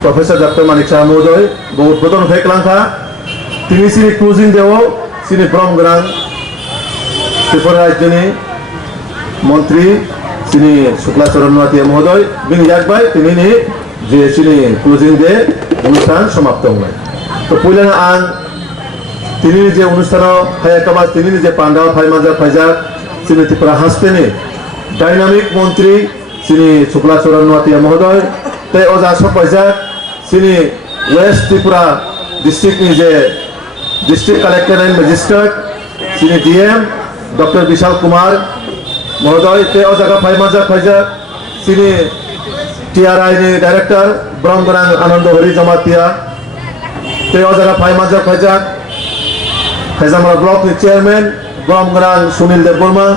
professor doctor মানিক শাহ মহোদয় বহু উদ্বোধন ফেকলাংখা তিনি সিনি ক্লোজিং দেও সিনি ব্রহ্মগ্রাম ত্রিপুরা রাজ্যনি মন্ত্রী সিনি শুক্লাচরণ নাথিয়া মহোদয় বিনি একবাই তিনি যে সিনি ক্লোজিং দে অনুষ্ঠান সমাপ্ত হয় তো পয়লা আন তিনি যে অনুষ্ঠান ফায়াকাবা তিনি যে পান্ডাও ফাইমাজার ফাইজাক সিনি ত্রিপুরা হাসতেনি ডাইনামিক মন্ত্রী সিনি শুক্লাচরণ নাথিয়া মহোদয় ते ओजा सब पैसा सिनी वेस्ट त्रिपुरा डिस्ट्रिक्ट नि जे डिस्ट्रिक्ट कलेक्टर एंड मजिस्ट्रेट सिनी डीएम डॉक्टर विशाल कुमार महोदय ते ओजा का फाइमाजा फाइजा सिनी टीआरआई नि डायरेक्टर ब्रह्मग्राम आनंद हरि जमातिया ते ओजा का फाइमाजा फाइजा फैजामरा ब्लॉक नि चेयरमैन ब्रह्मग्राम सुनील देव वर्मा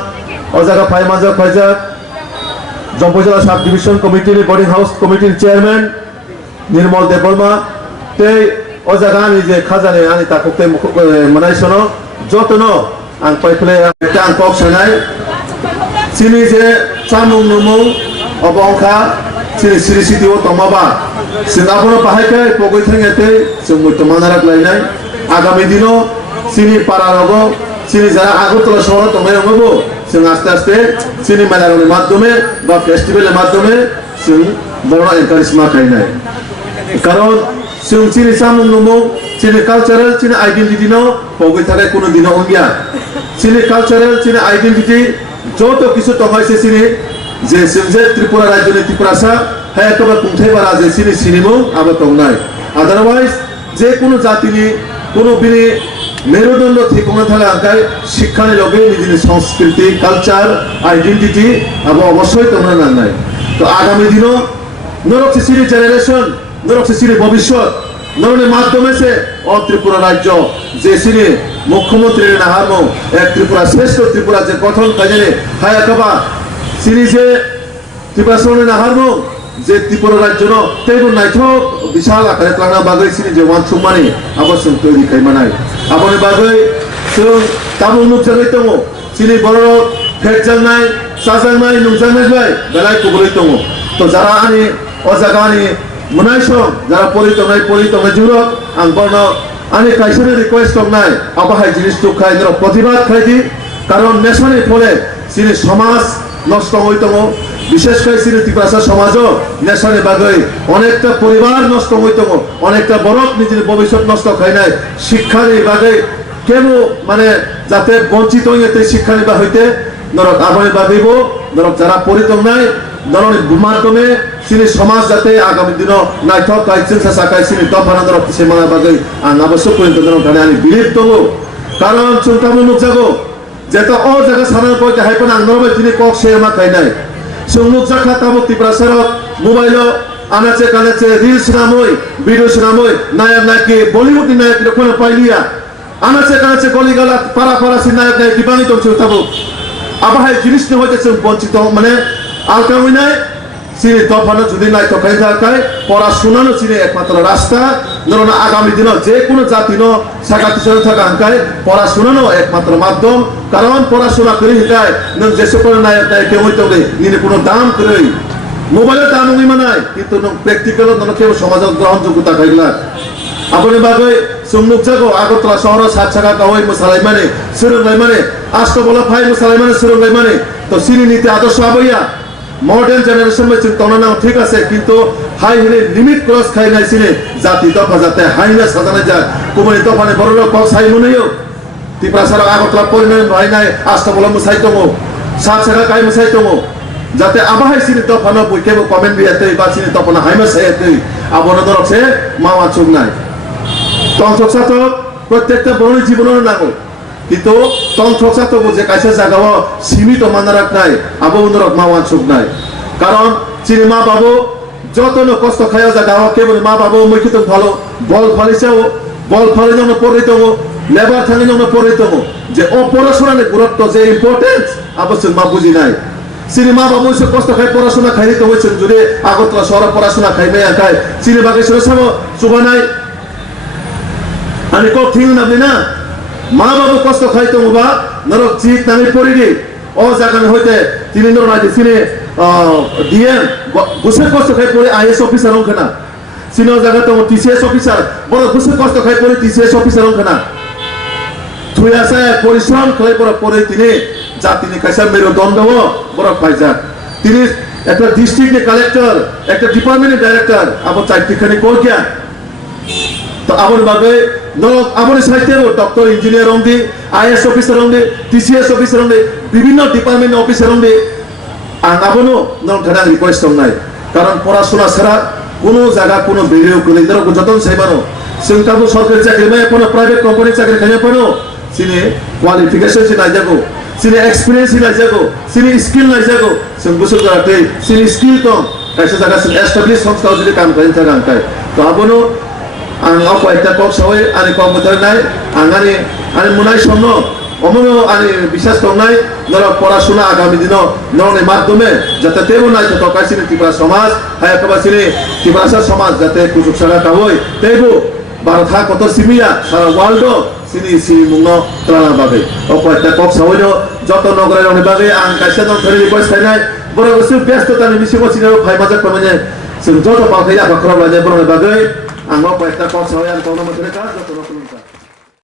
ओजा का फाइमाजा फाइजा Jampuijala sub division committee boarding house committee chairman Nirmal Dev Varma ते ओजागानि जे खाजाने आनि ताकुते मनाइसनो जतनो आं पाइफले आं पक सनाय सिनि जे चामुं नुमुं अबंखा सिनि सिरि सिटिओ तमाबा सिंगापुर बाहायके पगै थेंगेते जों मुतमानाराक लायनाय आगामी दिनो सिनि पारारगो सिनि जारा आगरतला शहर तमायरंगबो जों आस्ते आस्ते सिनि मेलानि माध्यमे बा फेस्टिभेलनि माध्यमे जों बर'ना एनकारेजमेन्ट खालामनाय कारण जों सिनि सामुं नुमुं सिनि कालचारेल सिनि आइडेन्टिटी नो पगै थानाय कोनो दिनाव गैया सिनि कालचारेल सिनि आइडेन्टिटी जत किछु तमायसे सिनि जे जों जे त्रिपुरा राज्यनि त्रिपुरासा हायकबा कुंथाय बारा जे सिनि सिनिमु आबा तंनाय अदारवाइज जे कोनो जातिनि कोनो बिनि मेरुदंड ठिकाना थाला आंखाय शिक्षानि लगे निजिनि संस्कृति कालचार आइडेंटिटी अब अवश्य तंना नांनाय तो आगामी दिनो नरक सिरि जेनारेशन नरक सिरि भविष्य नरने माध्यमे से अ त्रिपुरा राज्य जे सिनि मुख्यमंत्री नाहामो एक त्रिपुरा श्रेष्ठ त्रिपुरा जे गठन काजने हायाकाबा सिरि जे त्रिपुरा सोने नाहामो जे त्रिपुरा राज्य न तेबो नायथक विशाल आकारे क्लांना बागै सिनि जे वानसुमानि आबसं तैरि खायमानाय आबनि बागै जों तामुं नुजानाय दङ सिनि बर' फेटजांनाय साजांनाय नुजानाय बाय बेलाय कुबलै दङ तो जारा आनि अजागानि मुनायसं जारा परितंनाय जुरक आं बर्न आनि कायसनि रिक्वेस्ट दंनाय आबाहाय जिनिस दुखाय नर प्रतिबाद खायदि कारण नेशननि फले सिनि समाज नष्ट हय दङ विशेष করে সিনি ত্রিপুরা সমাজ নেশনের বাগৈ অনেকটা পরিবার নষ্ট হইতো অনেকটা বড় নিজের ভবিষ্যৎ নষ্ট হয় নাই শিক্ষার বাগৈ কেন মানে যাতে বঞ্চিত হইতে শিক্ষার বা হইতে নরক আগামী বাগৈব নরক যারা পরিতম নাই নরক মাধ্যমে সিনি সমাজ যাতে আগামী দিন নাইথক কাইছেন সাকাই সিনি দফানা নরক সেমানা বাগৈ আং আবশ্যক পরিত নরক ধানে আমি বিলিভ দङ কারণ চুনতামু নুকজাগো যেটা অ জায়গা সানার পয়তে হাইপন আং নরবে তিনি cock শেরমা খাইনাই Sungguh zakat tamu Tripura serok mobile anace kanace reels namoy videos namoy nayak naki Bollywood ni nayak kita kena pailia anace kanace koli gala para si nayak nayak dibani tom sung tabu apa hai jenis ni hoite sung boncito mane alkawi nai sini tofano judi nai tokai jakai porashuna no sini ekmatro rasta norona agami dino je kono jati no sakati sore thaka angkai porashuna no ekmatro মাধ্যম কারণ পড়াশোনা করে হিতায় নং যে সকল নায়ক নায়িকা হইতো নিনে কোনো দাম করে মোবাইলের দাম নই মানায় কিন্তু নং প্র্যাকটিক্যাল নং কেউ সমাজ গ্রহণযোগ্যতা খাইলা আপনি বাগৈ সুমনুক জাগো আগরতলা শহর সাত ছাকা কাওই মুসালাই মানে সুরংলাই মানে আষ্ট বলা ফাই মুসালাই মানে সুরংলাই মানে তো সিনি নীতি আদর্শ আবইয়া মডার্ন জেনারেশন মে চিন্তা না ঠিক আছে কিন্তু হাই হিলে লিমিট ক্রস খাই নাই সিনে জাতি দফা যাতে হাই না সাজানো যায় কোমনি দফানে বড় লোক সাই মনেও Tripura sarok agotla porinan bainai asta bola musai tongo sat saka kai musai tongo jate abahai sini tofano buikebo comment biate ba sini tofana haima sayate abono dorokse mawa chugnai tongthoksa to প্রত্যেকটা বড় জীবনের নাগো কিন্তু তংথকসা তো যে কাছে জাগাও সীমিত মানারাক নাই আবো নরক মাওয়া chugnai কারণ চিনি মা বাবু যতন কষ্ট খায়া জাগাও কেবল মা বাবু মুখিত ভালো বল ফলিছেও বল ফলে জন্য পরিতো লেবার থাকি জন্য পরিতো যে অপড়াশোনার গুরুত্ব যে ইম্পর্টেন্স অবশ্যই মা বুঝি নাই সিনেমা বাবু সে কষ্ট খাই পড়াশোনা খাইতে হয়েছে যদি আগরতলা শহরে পড়াশোনা খাইবে একাই সিনেমা বাকি সরে সামো সুবা নাই আমি কক ঠিক না মা বাবু কষ্ট খাইতে হবা নরক জিত নামি পড়িনি ও জায়গায় হইতে তিনি নরনাই সিনে ডিএম বুসে কষ্ট খাই পড়ে আইএস অফিসার হোক না sino jaga to TCS officer boro busu kosto khai pore TCS officer ongkana thuya sa পরিশ্রম khai pore tini jatini kaisa মেরুদণ্ড boro paijak tini একটা ডিস্ট্রিক্ট কালেক্টর একটা ডিপার্টমেন্টের ডাইরেক্টর আবার চাকরিখানি কোরকিয়া তো আমার ভাবে আমার সাইতে ডক্টর ইঞ্জিনিয়ার হন্দি আইএস অফিসার হন্দি টিসিএস অফিসার হন্দি বিভিন্ন ডিপার্টমেন্ট অফিসার হন্দি আঙাবনো নন ঠাডা রিকোয়েস্ট নাই কারণ পড়াশোনা ছাড়া কোনো জায়গা কোনো বেরিয়ে গেলে ধরো যতন সাইবানো সিংকাবো সরকারি চাকরি মানে কোনো প্রাইভেট কোম্পানি চাকরি খাইয়া পানো সিনে কোয়ালিফিকেশন সিনা যাবো sini experience la jago sini skill la jago sing busul karate sini skill to kaisa jaga sing establish সংস্থা যদি কাম করেন তা কাম করে তো abono anga ko eta ko soy ani komputer nai angani ani munai sonno omono ani বিশ্বাস তো নাই নর পড়াশোনা আগামী দিন নরনের মাধ্যমে যাতে তেও নাই তো কাইসিনি ত্রিপুরা সমাজ হায় কবাসিনি ত্রিপুরা সমাজ যাতে কুচুক সারা কাবই তেবো ভারত কত সিমিয়া সারা world sini si mungno telana bagai opo eta kok sawono joto nogore rone bagai ang kaisa don thari request kainai boro usu byasto tani misimo sinaro phai majak pamane sing joto pakai apa khara bagai boro bagai ang opo eta kok sawoyan kono matre ka joto nokun